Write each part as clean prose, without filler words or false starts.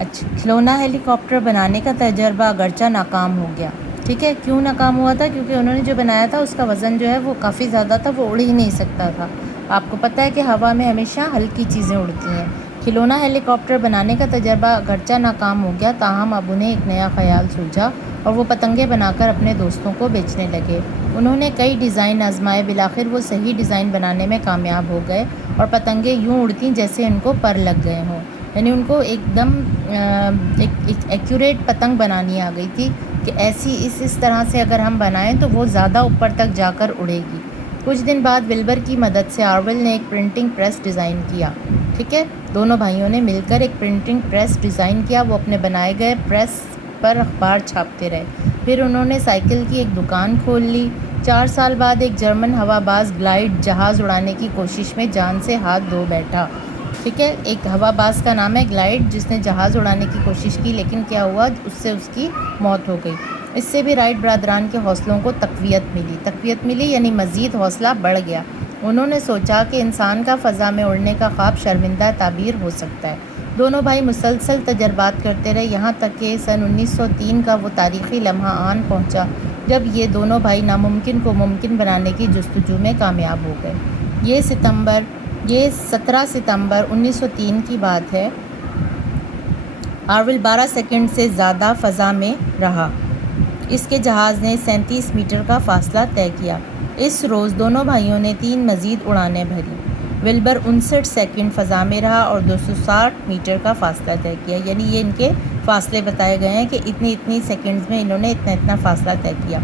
اچھا، کھلونا ہیلی کاپٹر بنانے کا تجربہ اگرچہ ناکام ہو گیا. ٹھیک ہے، کیوں ناکام ہوا تھا؟ کیونکہ انہوں نے جو بنایا تھا اس کا وزن جو ہے وہ کافی زیادہ تھا، وہ اڑ ہی نہیں سکتا تھا. آپ کو پتہ ہے کہ ہوا میں ہمیشہ ہلکی چیزیں اڑتی ہیں. کھلونا ہیلی کاپٹر بنانے کا تجربہ اگرچہ ناکام ہو گیا، تاہم اب انہیں ایک نیا خیال سوچا اور وہ پتنگیں بنا کر اپنے دوستوں کو بیچنے لگے. انہوں نے کئی ڈیزائن آزمائے، بالآخر وہ صحیح ڈیزائن بنانے میں کامیاب ہو گئے اور پتنگیں یوں اڑتیں جیسے ان کو پر لگ گئے ہوں. یعنی ان کو ایک دم ایک ایکوریٹ پتنگ بنانی آ گئی تھی کہ ایسی اس طرح سے اگر ہم بنائیں تو وہ زیادہ اوپر تک جا کر اڑے گی. کچھ دن بعد ولبر کی مدد سے آرول نے ایک پرنٹنگ پریس ڈیزائن کیا. ٹھیک ہے، دونوں بھائیوں نے مل کر ایک پرنٹنگ پریس ڈیزائن کیا. وہ اپنے بنائے گئے پریس پر اخبار چھاپتے رہے. پھر انہوں نے سائیکل کی ایک دکان کھول لی. 4 سال بعد ایک جرمن ہوا باز گلائڈ جہاز اڑانے کی کوشش میں جان سے ہاتھ دھو بیٹھا. ٹھیک ہے، ایک ہوا باز کا نام ہے گلائڈ، جس نے جہاز اڑانے کی کوشش کی، لیکن کیا ہوا، اس کی موت ہو گئی. اس سے بھی رائٹ برادران کے حوصلوں کو تقویت ملی یعنی مزید حوصلہ بڑھ گیا. انہوں نے سوچا کہ انسان کا فضا میں اڑنے کا خواب شرمندہ تعبیر ہو سکتا ہے. دونوں بھائی مسلسل تجربات کرتے رہے، یہاں تک کہ سن 1903 کا وہ تاریخی لمحہ آن پہنچا جب یہ دونوں بھائی ناممکن کو ممکن بنانے کی جستجو میں کامیاب ہو گئے. یہ 17 ستمبر 1903 کی بات ہے. آرول 12 سیکنڈ سے زیادہ فضا میں رہا. اس کے جہاز نے 37 میٹر کا فاصلہ طے کیا. اس روز دونوں بھائیوں نے 3 مزید اڑانیں بھری. ولبر 59 سیکنڈ فضا میں رہا اور 260 میٹر کا فاصلہ طے کیا. یعنی یہ ان کے فاصلے بتائے گئے ہیں کہ اتنی سیکنڈز میں انہوں نے اتنا فاصلہ طے کیا.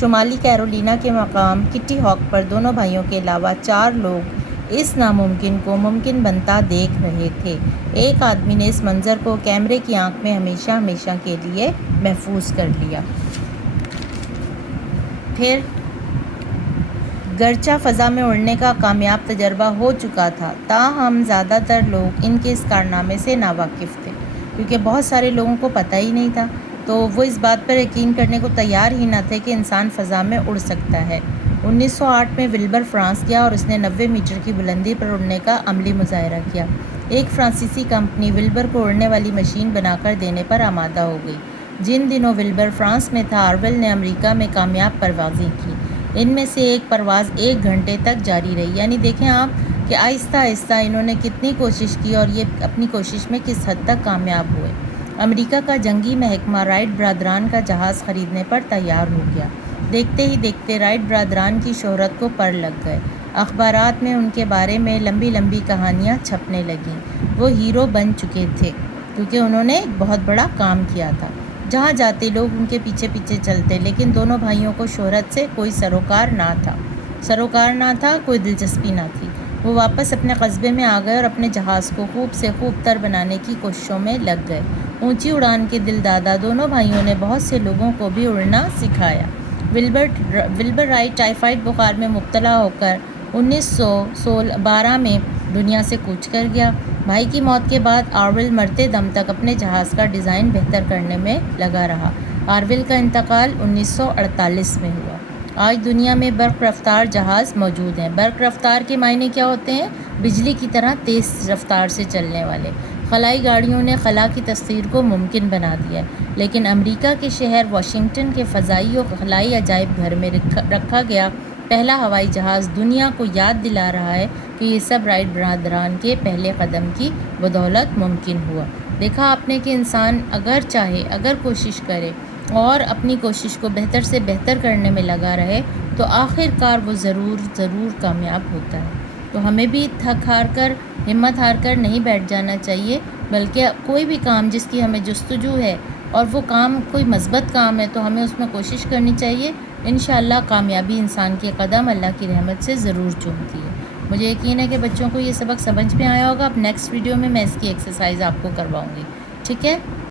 شمالی کیرولینا کے مقام کٹی ہاک پر دونوں بھائیوں کے علاوہ 4 لوگ اس ناممکن کو ممکن بنتا دیکھ رہے تھے. ایک آدمی نے اس منظر کو کیمرے کی آنکھ میں ہمیشہ کے لیے محفوظ کر لیا. پھر گرچہ فضا میں اڑنے کا کامیاب تجربہ ہو چکا تھا، تاہم زیادہ تر لوگ ان کے اس کارنامے سے ناواقف تھے، کیونکہ بہت سارے لوگوں کو پتہ ہی نہیں تھا، تو وہ اس بات پر یقین کرنے کو تیار ہی نہ تھے کہ انسان فضا میں اڑ سکتا ہے. 1908 میں ولبر فرانس گیا اور اس نے 90 میٹر کی بلندی پر اڑنے کا عملی مظاہرہ کیا. ایک فرانسیسی کمپنی ولبر کو اڑنے والی مشین بنا کر دینے پر آمادہ ہو گئی. جن دنوں ولبر فرانس میں تھا، آرول نے امریکہ میں کامیاب پروازیں کی. ان میں سے ایک پرواز 1 گھنٹے تک جاری رہی. یعنی دیکھیں آپ کہ آہستہ آہستہ انہوں نے کتنی کوشش کی اور یہ اپنی کوشش میں کس حد تک کامیاب ہوئے. امریکہ کا جنگی محکمہ رائٹ برادران کا جہاز خریدنے پر تیار ہو گیا. دیکھتے ہی دیکھتے رائٹ برادران کی شہرت کو پر لگ گئے. اخبارات میں ان کے بارے میں لمبی کہانیاں چھپنے لگیں. وہ ہیرو بن چکے تھے کیونکہ انہوں نے ایک بہت بڑا کام کیا تھا. جہاں جاتے لوگ ان کے پیچھے چلتے، لیکن دونوں بھائیوں کو شہرت سے کوئی سروکار نہ تھا، کوئی دلچسپی نہ تھی. وہ واپس اپنے قصبے میں آ گئے اور اپنے جہاز کو خوب سے خوب تر بنانے کی کوششوں میں لگ گئے. اونچی اڑان کے دل دادا دونوں بھائیوں نے بہت سے لوگوں کو بھی اڑنا سکھایا. ولبر رائٹ ٹائیفائڈ بخار میں مبتلا ہو کر 1912 میں دنیا سے کوچ کر گیا. بھائی کی موت کے بعد آرول مرتے دم تک اپنے جہاز کا ڈیزائن بہتر کرنے میں لگا رہا. آرول کا انتقال 1948 میں ہوا. آج دنیا میں برق رفتار جہاز موجود ہیں. برق رفتار کے معنی کیا ہوتے ہیں؟ بجلی کی طرح تیز رفتار سے چلنے والے. خلائی گاڑیوں نے خلا کی تسخیر کو ممکن بنا دیا ہے، لیکن امریکہ کے شہر واشنگٹن کے فضائی و خلائی عجائب گھر میں رکھا گیا پہلا ہوائی جہاز دنیا کو یاد دلا رہا ہے کہ یہ سب رائٹ برادران کے پہلے قدم کی بدولت ممکن ہوا. دیکھا آپ نے کہ انسان اگر چاہے، اگر کوشش کرے اور اپنی کوشش کو بہتر سے بہتر کرنے میں لگا رہے تو آخر کار وہ ضرور کامیاب ہوتا ہے. تو ہمیں بھی ہمت ہار کر نہیں بیٹھ جانا چاہیے، بلکہ کوئی بھی کام جس کی ہمیں جستجو ہے اور وہ کام کوئی مثبت کام ہے تو ہمیں اس میں کوشش کرنی چاہیے. انشاءاللہ کامیابی انسان کے قدم اللہ کی رحمت سے ضرور چومتی ہے. مجھے یقین ہے کہ بچوں کو یہ سبق سمجھ میں آیا ہوگا. اب نیکسٹ ویڈیو میں اس کی ایکسرسائز آپ کو کرواؤں گی. ٹھیک ہے.